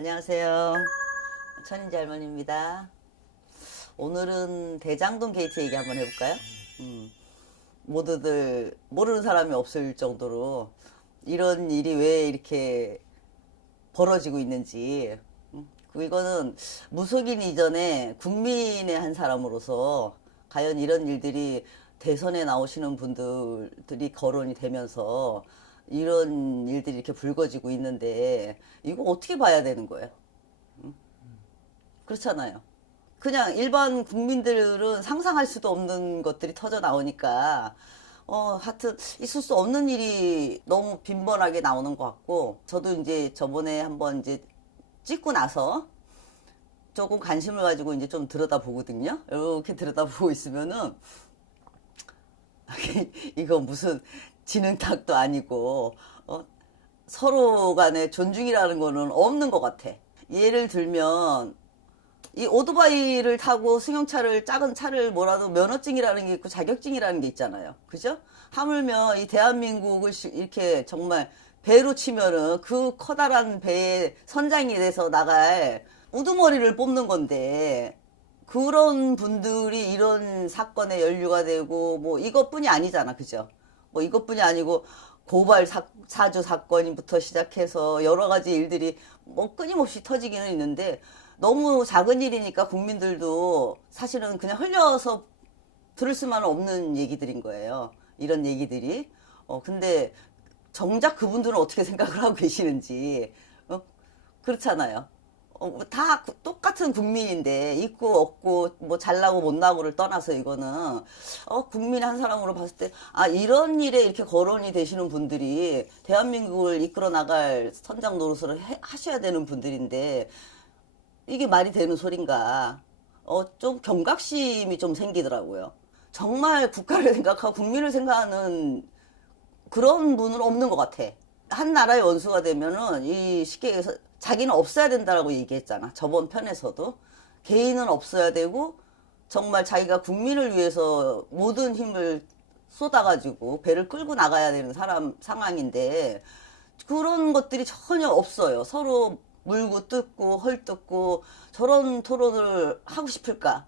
안녕하세요. 천인지 할머니입니다. 오늘은 대장동 게이트 얘기 한번 해볼까요? 모두들 모르는 사람이 없을 정도로 이런 일이 왜 이렇게 벌어지고 있는지. 이거는 무속인 이전에 국민의 한 사람으로서 과연 이런 일들이 대선에 나오시는 분들이 거론이 되면서 이런 일들이 이렇게 불거지고 있는데 이거 어떻게 봐야 되는 거예요? 그렇잖아요. 그냥 일반 국민들은 상상할 수도 없는 것들이 터져 나오니까 하여튼 있을 수 없는 일이 너무 빈번하게 나오는 것 같고, 저도 이제 저번에 한번 이제 찍고 나서 조금 관심을 가지고 이제 좀 들여다보거든요. 이렇게 들여다보고 있으면은 이거 무슨 지능탁도 아니고 서로 간의 존중이라는 거는 없는 것 같아. 예를 들면 이 오토바이를 타고 승용차를 작은 차를 뭐라도 면허증이라는 게 있고 자격증이라는 게 있잖아요. 그죠? 하물며 이 대한민국을 이렇게 정말 배로 치면은 그 커다란 배에 선장이 돼서 나갈 우두머리를 뽑는 건데, 그런 분들이 이런 사건에 연루가 되고 뭐 이것뿐이 아니잖아. 그죠? 뭐 이것뿐이 아니고 고발 사주 사건부터 시작해서 여러 가지 일들이 뭐 끊임없이 터지기는 있는데, 너무 작은 일이니까 국민들도 사실은 그냥 흘려서 들을 수만 없는 얘기들인 거예요. 이런 얘기들이. 근데 정작 그분들은 어떻게 생각을 하고 계시는지, 그렇잖아요. 다 똑같은 국민인데, 있고 없고 뭐 잘나고 못나고를 떠나서 이거는 국민 한 사람으로 봤을 때 이런 일에 이렇게 거론이 되시는 분들이 대한민국을 이끌어 나갈 선장 노릇을 하셔야 되는 분들인데 이게 말이 되는 소린가. 좀 경각심이 좀 생기더라고요. 정말 국가를 생각하고 국민을 생각하는 그런 분은 없는 것 같아. 한 나라의 원수가 되면은 이 쉽게 자기는 없어야 된다라고 얘기했잖아. 저번 편에서도. 개인은 없어야 되고 정말 자기가 국민을 위해서 모든 힘을 쏟아가지고 배를 끌고 나가야 되는 상황인데 그런 것들이 전혀 없어요. 서로 물고 뜯고 헐뜯고 저런 토론을 하고 싶을까?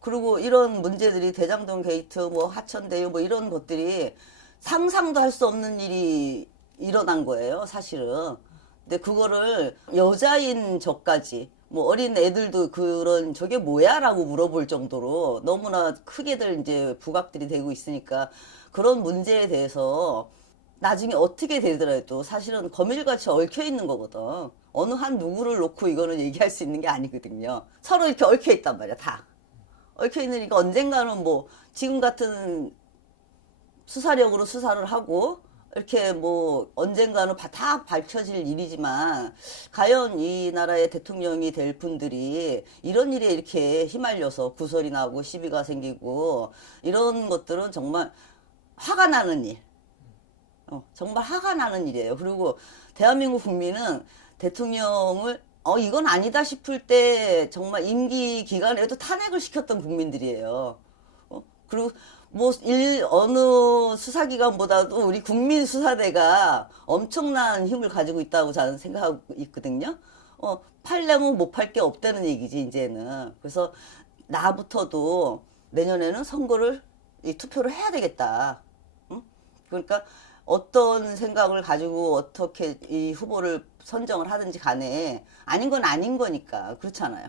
그리고 이런 문제들이 대장동 게이트, 뭐 하천대유, 뭐 이런 것들이 상상도 할 수 없는 일이 일어난 거예요, 사실은. 근데 그거를 여자인 저까지, 뭐 어린 애들도 그런 저게 뭐야? 라고 물어볼 정도로 너무나 크게들 이제 부각들이 되고 있으니까 그런 문제에 대해서 나중에 어떻게 되더라도 사실은 거밀같이 얽혀 있는 거거든. 어느 한 누구를 놓고 이거는 얘기할 수 있는 게 아니거든요. 서로 이렇게 얽혀 있단 말이야, 다. 얽혀 있으니까 언젠가는 뭐 지금 같은 수사력으로 수사를 하고 이렇게 뭐 언젠가는 다 밝혀질 일이지만, 과연 이 나라의 대통령이 될 분들이 이런 일에 이렇게 휘말려서 구설이 나고 시비가 생기고 이런 것들은 정말 화가 나는 일. 정말 화가 나는 일이에요. 그리고 대한민국 국민은 대통령을 이건 아니다 싶을 때 정말 임기 기간에도 탄핵을 시켰던 국민들이에요. 그리고 뭐 어느 수사기관보다도 우리 국민수사대가 엄청난 힘을 가지고 있다고 저는 생각하고 있거든요. 팔려면 못 팔 게 없다는 얘기지 이제는. 그래서 나부터도 내년에는 선거를 투표를 해야 되겠다. 응? 그러니까 어떤 생각을 가지고 어떻게 이 후보를 선정을 하든지 간에 아닌 건 아닌 거니까. 그렇잖아요.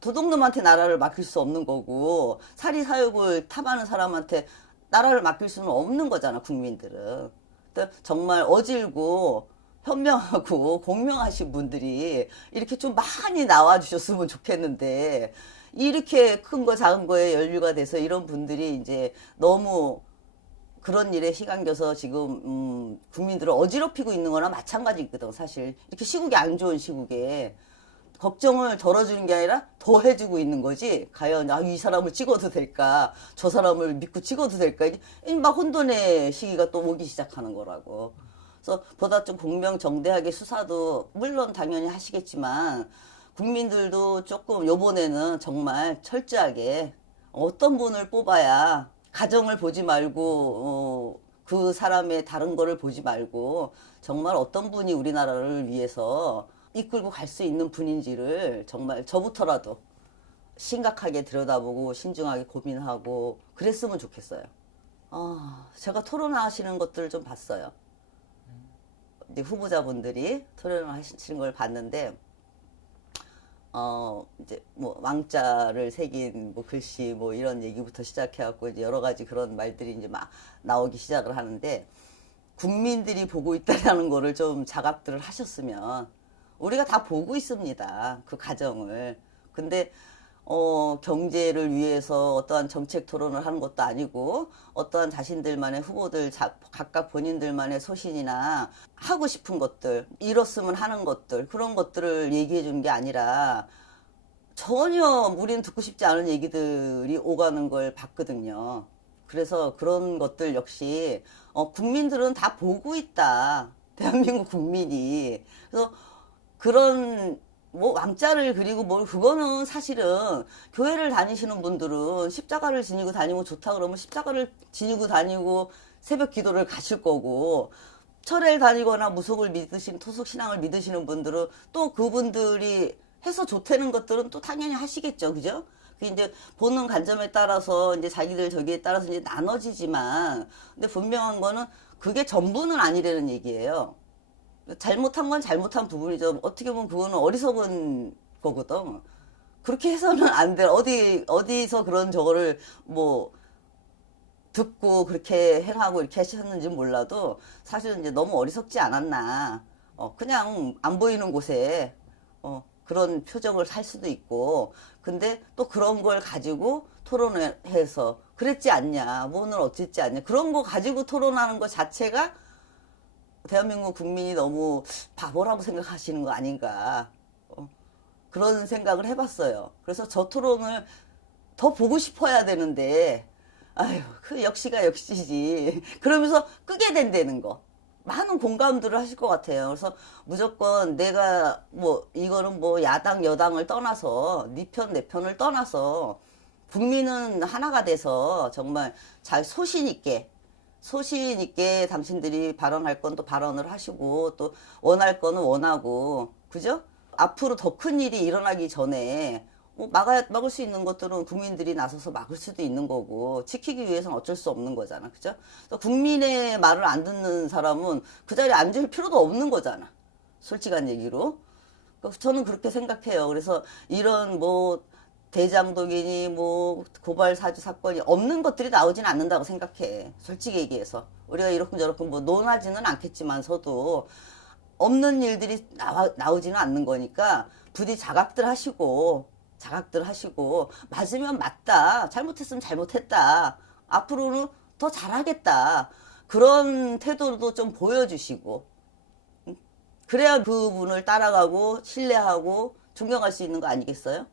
도둑놈한테 나라를 맡길 수 없는 거고 사리사욕을 탐하는 사람한테 나라를 맡길 수는 없는 거잖아, 국민들은. 그러니까 정말 어질고 현명하고 공명하신 분들이 이렇게 좀 많이 나와주셨으면 좋겠는데, 이렇게 큰 거 작은 거에 연루가 돼서 이런 분들이 이제 너무 그런 일에 희강겨서 지금 국민들을 어지럽히고 있는 거나 마찬가지거든, 사실. 이렇게 시국이 안 좋은 시국에 걱정을 덜어주는 게 아니라 더 해주고 있는 거지. 과연 이 사람을 찍어도 될까, 저 사람을 믿고 찍어도 될까, 막 혼돈의 시기가 또 오기 시작하는 거라고. 그래서 보다 좀 공명정대하게 수사도 물론 당연히 하시겠지만 국민들도 조금 요번에는 정말 철저하게 어떤 분을 뽑아야 가정을 보지 말고 그 사람의 다른 거를 보지 말고 정말 어떤 분이 우리나라를 위해서 이끌고 갈 수 있는 분인지를 정말 저부터라도 심각하게 들여다보고 신중하게 고민하고 그랬으면 좋겠어요. 제가 토론하시는 것들을 좀 봤어요. 이제 후보자분들이 토론을 하시는 걸 봤는데, 이제 뭐 왕자를 새긴 뭐 글씨 뭐 이런 얘기부터 시작해갖고 이제 여러 가지 그런 말들이 이제 막 나오기 시작을 하는데, 국민들이 보고 있다라는 거를 좀 자각들을 하셨으면, 우리가 다 보고 있습니다. 그 과정을. 근데 경제를 위해서 어떠한 정책 토론을 하는 것도 아니고 어떠한 자신들만의 후보들 각각 본인들만의 소신이나 하고 싶은 것들, 이뤘으면 하는 것들, 그런 것들을 얘기해 주는 게 아니라 전혀 우리는 듣고 싶지 않은 얘기들이 오가는 걸 봤거든요. 그래서 그런 것들 역시 국민들은 다 보고 있다. 대한민국 국민이. 그래서 그런 뭐 왕자를 그리고 뭘 그거는 사실은 교회를 다니시는 분들은 십자가를 지니고 다니면 좋다 그러면 십자가를 지니고 다니고 새벽 기도를 가실 거고, 철회를 다니거나 무속을 믿으신 토속 신앙을 믿으시는 분들은 또 그분들이 해서 좋다는 것들은 또 당연히 하시겠죠. 그죠? 그 이제 보는 관점에 따라서 이제 자기들 저기에 따라서 이제 나눠지지만, 근데 분명한 거는 그게 전부는 아니라는 얘기예요. 잘못한 건 잘못한 부분이죠. 어떻게 보면 그거는 어리석은 거거든. 그렇게 해서는 안 돼. 어디서 그런 저거를 뭐 듣고 그렇게 행하고 이렇게 하셨는지 몰라도 사실은 이제 너무 어리석지 않았나. 그냥 안 보이는 곳에 그런 표정을 살 수도 있고, 근데 또 그런 걸 가지고 토론을 해서 그랬지 않냐, 뭐는 어쨌지 않냐, 그런 거 가지고 토론하는 것 자체가 대한민국 국민이 너무 바보라고 생각하시는 거 아닌가, 그런 생각을 해봤어요. 그래서 저 토론을 더 보고 싶어야 되는데, 아유, 그 역시가 역시지. 그러면서 끄게 된다는 거. 많은 공감들을 하실 것 같아요. 그래서 무조건 내가 뭐 이거는 뭐 야당 여당을 떠나서 네 편 내 편을 떠나서 국민은 하나가 돼서 정말 잘 소신 있게 당신들이 발언할 건 또 발언을 하시고, 또 원할 거는 원하고, 그죠? 앞으로 더 큰 일이 일어나기 전에 뭐 막을 수 있는 것들은 국민들이 나서서 막을 수도 있는 거고, 지키기 위해서는 어쩔 수 없는 거잖아. 그죠? 그래서 국민의 말을 안 듣는 사람은 그 자리에 앉을 필요도 없는 거잖아. 솔직한 얘기로. 저는 그렇게 생각해요. 그래서 이런 뭐 대장동이니 뭐 고발 사주 사건이 없는 것들이 나오진 않는다고 생각해. 솔직히 얘기해서. 우리가 이렇게 저렇게 뭐 논하지는 않겠지만서도 없는 일들이 나오지는 않는 거니까 부디 자각들 하시고 맞으면 맞다, 잘못했으면 잘못했다, 앞으로는 더 잘하겠다, 그런 태도도 좀 보여주시고, 그래야 그분을 따라가고 신뢰하고 존경할 수 있는 거 아니겠어요?